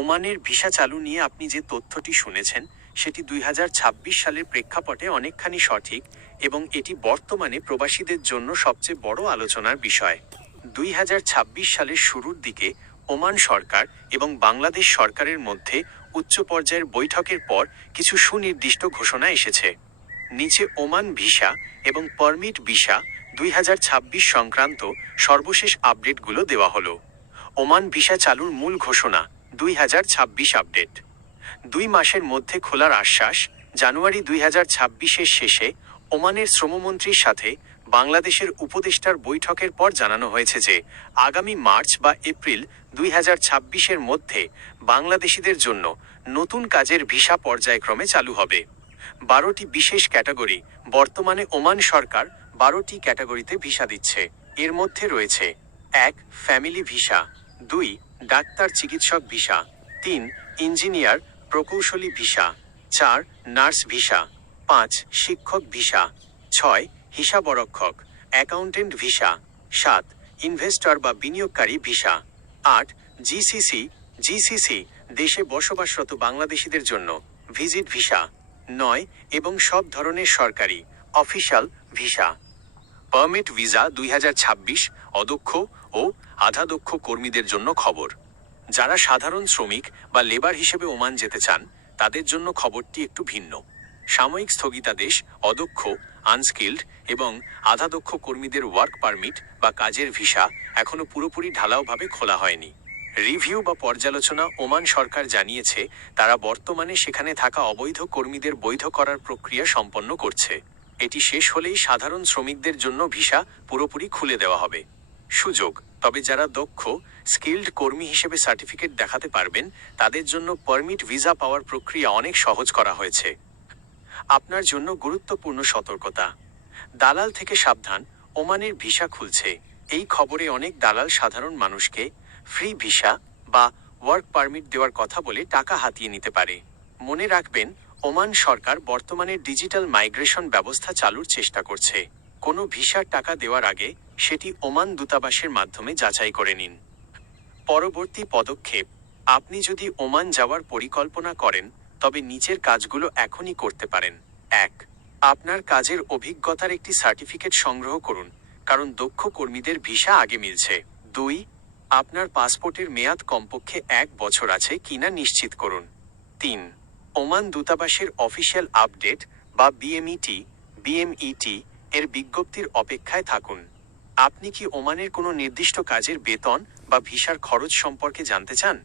ওমানের ভিসা চালু নিয়ে আপনি যে তথ্যটি শুনেছেন সেটি 2026 সালের প্রেক্ষাপটে অনেকখানি সঠিক এবং এটি বর্তমানে প্রবাসীদের জন্য সবচেয়ে বড় আলোচনার বিষয়। 2026 সালের শুরুর দিকে ওমান সরকার এবং বাংলাদেশ সরকারের মধ্যে উচ্চ পর্যায়ের বৈঠকের পর কিছু সুনির্দিষ্ট ঘোষণা এসেছে। নিচে ওমান ভিসা এবং পারমিট ভিসা 2026 সংক্রান্ত সর্বশেষ আপডেটগুলো দেওয়া হলো। ওমান ভিসা চালুর মূল ঘোষণা 2026 আপডেট। 2 মাসের মধ্যে খোলার আশ্বাস। জানুয়ারি 2026-এর শেষে ওমানের শ্রমমন্ত্রীর সাথে বাংলাদেশের উপদেষ্টার বৈঠকের পর জানানো হয়েছে যে আগামী মার্চ বা এপ্রিল 2026-এর মধ্যে বাংলাদেশিদের জন্য নতুন কাজের ভিসা পর্যায়ক্রমে চালু হবে। 12টি বিশেষ ক্যাটাগরি। বর্তমানে ওমান সরকার 12টি ক্যাটাগরিতে ভিসা দিচ্ছে। এর মধ্যে রয়েছে 1. Family visa, 2. ডাক্তার চিকিৎসক ভিসা, 3. ইঞ্জিনিয়ার প্রকৌশলী ভিসা, 4. Nurse visa, 5. শিক্ষক ভিসা, 6. হিসাবরক্ষক অ্যাকাউন্টেন্ট ভিসা, 7. ইনভেস্টর বা বিনিয়োগকারী ভিসা, 8. জিসিসি দেশে বসবাসরত বাংলাদেশিদের জন্য ভিজিট ভিসা, 9. এবং সব ধরনের সরকারি অফিশিয়াল ভিসা। পারমিট ভিসা 2026 অদক্ষ ও আধাদক্ষ কর্মীদের জন্য খবর। যারা সাধারণ শ্রমিক বা লেবার হিসেবে ওমান যেতে চান তাদের জন্য খবরটি একটু ভিন্ন। সাময়িক স্থগিতাদেশ অদক্ষ, আনস্কিল্ড এবং আধাদক্ষ কর্মীদের ওয়ার্ক পারমিট বা কাজের ভিসা এখনো পুরোপুরি ঢালাওভাবে খোলা হয়নি। রিভিউ বা পর্যালোচনা। ওমান সরকার জানিয়েছে তারা বর্তমানে সেখানে থাকা অবৈধ কর্মীদের বৈধ করার প্রক্রিয়া সম্পন্ন করছে। এটি শেষ হলেই সাধারণ শ্রমিকদের জন্য ভিসা পুরোপুরি খুলে দেওয়া হবে। সুযোগ। তবে যারা দক্ষ স্কিল্ড কর্মী হিসেবে সার্টিফিকেট দেখাতে পারবেন তাদের জন্য পারমিট ভিসা পাওয়ার প্রক্রিয়া অনেক সহজ করা হয়েছে। আপনার জন্য গুরুত্বপূর্ণ সতর্কতা। দালাল থেকে সাবধান। ওমানের ভিসা খুলছে। এই খবরে অনেক দালাল সাধারণ মানুষকে ফ্রি ভিসা বা ওয়ার্ক পারমিট দেওয়ার কথা বলে টাকা হাতিয়ে নিতে পারে। মনে রাখবেন, ওমান সরকার বর্তমানে ডিজিটাল মাইগ্রেশন ব্যবস্থা চালুর চেষ্টা করছে। কোনো ভিসার টাকা দেওয়ার আগে সেটি ওমান দূতাবাসের মাধ্যমে যাচাই করে নিন। পরবর্তী পদক্ষেপ। আপনি যদি ওমান যাওয়ার পরিকল্পনা করেন তবে নিচের কাজগুলো এখনই করতে পারেন। 1. আপনার কাজের অভিজ্ঞতার একটি সার্টিফিকেট সংগ্রহ করুন, কারণ দক্ষ কর্মীদের ভিসা আগে মিলছে। 2. আপনার পাসপোর্টের মেয়াদ কমপক্ষে 1 বছর আছে কিনা নিশ্চিত করুন। 3. ওমান দূতাবাসের অফিসিয়াল আপডেট বা বিএমইটি এর বিজ্ঞপ্তির অপেক্ষায় থাকুন। আপনি কি ওমানের কোনো নির্দিষ্ট কাজের বেতন বা ভিসার খরচ সম্পর্কে জানতে চান?